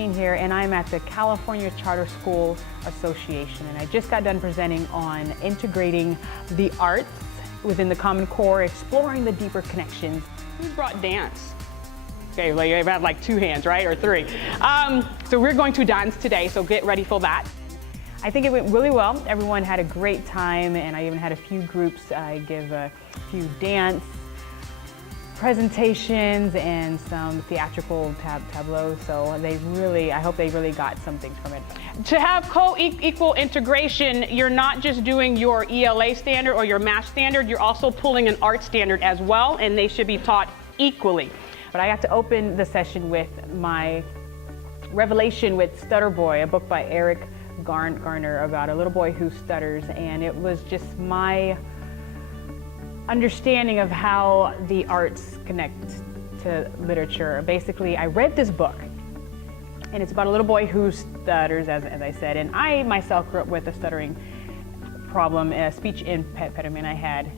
Janine here, and I'm at the California Charter School Association, and I just got done presenting on integrating the arts within the Common Core, exploring the deeper connections. Who brought dance? Okay, well, you have like 2 hands, right, or 3. So we're going to dance today, so get ready for that. I think it went really well. Everyone had a great time, and I even had a few groups give a few dance presentations and some theatrical tableaus, so I hope they really got something from it. To have co-equal integration, you're not just doing your ELA standard or your math standard, you're also pulling an art standard as well, and they should be taught equally. But I got to open the session with my revelation with Stutter Boy, a book by Eric Garner about a little boy who stutters, and it was just my understanding of how the arts connect to literature. Basically, I read this book, and it's about a little boy who stutters, as I said, and I myself grew up with a stuttering problem, a speech impediment. I had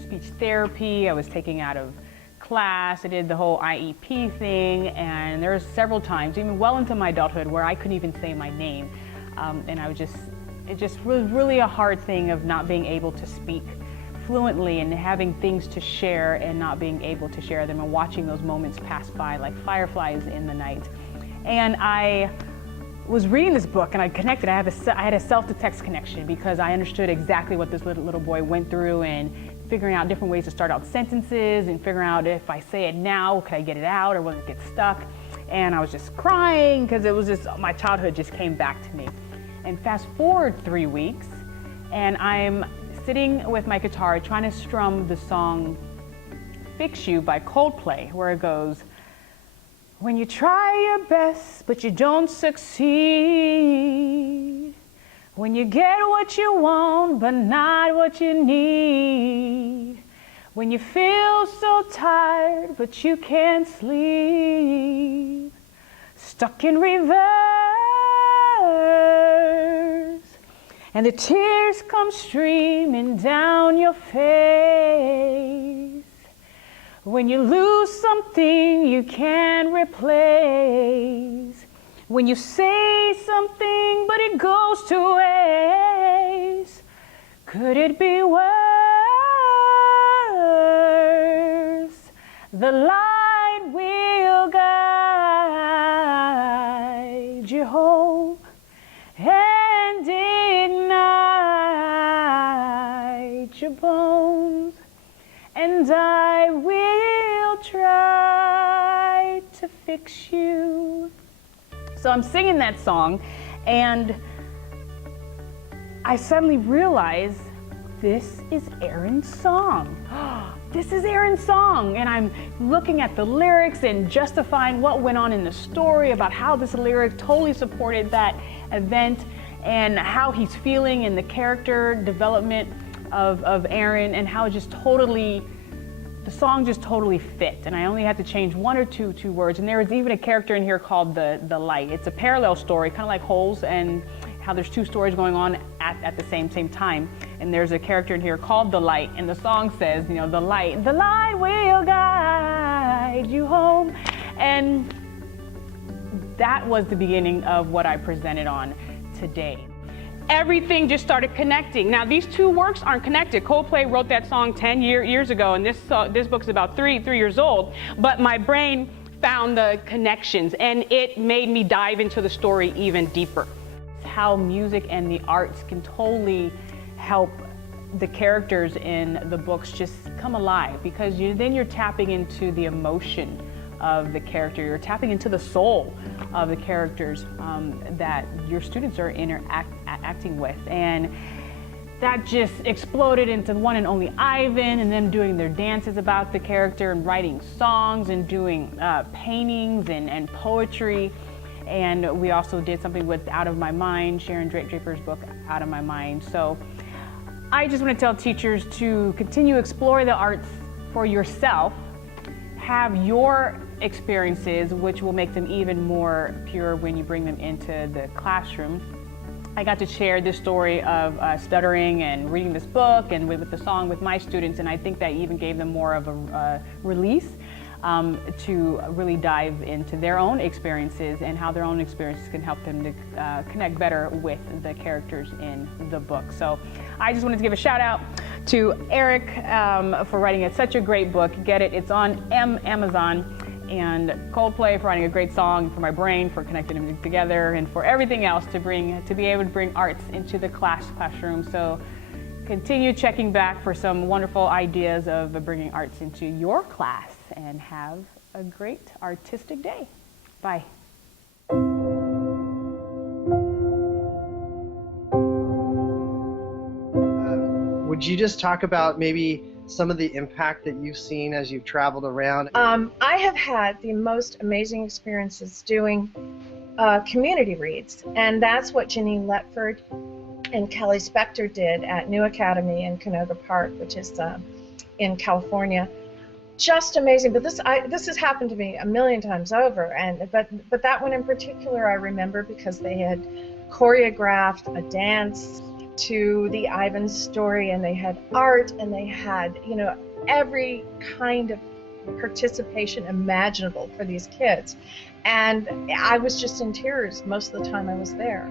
speech therapy, I was taken out of class, I did the whole IEP thing, and there were several times, even well into my adulthood, where I couldn't even say my name. And it just was really a hard thing of not being able to speak fluently and having things to share and not being able to share them and watching those moments pass by like fireflies in the night. And I was reading this book and I connected. I had a self-detect connection because I understood exactly what this little boy went through, and figuring out different ways to start out sentences and figuring out if I say it now, could I get it out or will it get stuck? And I was just crying because it was just, my childhood just came back to me. And fast forward 3 weeks, and I'm sitting with my guitar trying to strum the song Fix You by Coldplay, where it goes, when you try your best but you don't succeed, when you get what you want but not what you need, when you feel so tired but you can't sleep, stuck in reverse, and the tears come streaming down your face, when you lose something you can't replace, when you say something but it goes to waste, could it be worse? The light will guide you home and ignite your bones, and I will try to fix you. So I'm singing that song, and I suddenly realize this is Aaron's song. This is Aaron's song, and I'm looking at the lyrics and justifying what went on in the story about how this lyric totally supported that event and how he's feeling and the character development of Aaron, and how it just totally, the song just totally fit. And I only had to change 1 or 2 words, and there was even a character in here called the Light. It's a parallel story, kind of like Holes, and how there's 2 stories going on at the same time. And there's a character in here called the Light, and the song says, you know, the light will guide you home. And that was the beginning of what I presented on today. Everything just started connecting. Now, these 2 works aren't connected. Coldplay wrote that song 10 years ago, and this book's about 3 years old. But my brain found the connections, and it made me dive into the story even deeper. How music and the arts can totally help the characters in the books just come alive, because then you're tapping into the emotion of the character. You're tapping into the soul of the characters that your students are interacting with. And that just exploded into one and only Ivan, and them doing their dances about the character and writing songs and doing paintings and poetry. And we also did something with Out of My Mind, Sharon Draper's book, Out of My Mind. So I just want to tell teachers to continue to explore the arts for yourself, have your experiences, which will make them even more pure when you bring them into the classroom. I got to share this story of stuttering and reading this book and with the song with my students, and I think that even gave them more of a release to really dive into their own experiences and how their own experiences can help them to connect better with the characters in the book. So I just wanted to give a shout out to Eric for writing such a great book. Get it, it's on Amazon. And Coldplay for writing a great song, for my brain for connecting them together, and for everything else to be able to bring arts into the classroom. So continue checking back for some wonderful ideas of bringing arts into your class, and have a great artistic day. Bye. Would you just talk about maybe some of the impact that you've seen as you've traveled around? I have had the most amazing experiences doing community reads, and that's what Janine Letford and Kelly Spector did at New Academy in Canoga Park, which is in California. Just amazing. But this has happened to me a million times over, and but that one in particular I remember because they had choreographed a dance to the Ivan story, and they had art, and they had, you know, every kind of participation imaginable for these kids. And I was just in tears most of the time I was there.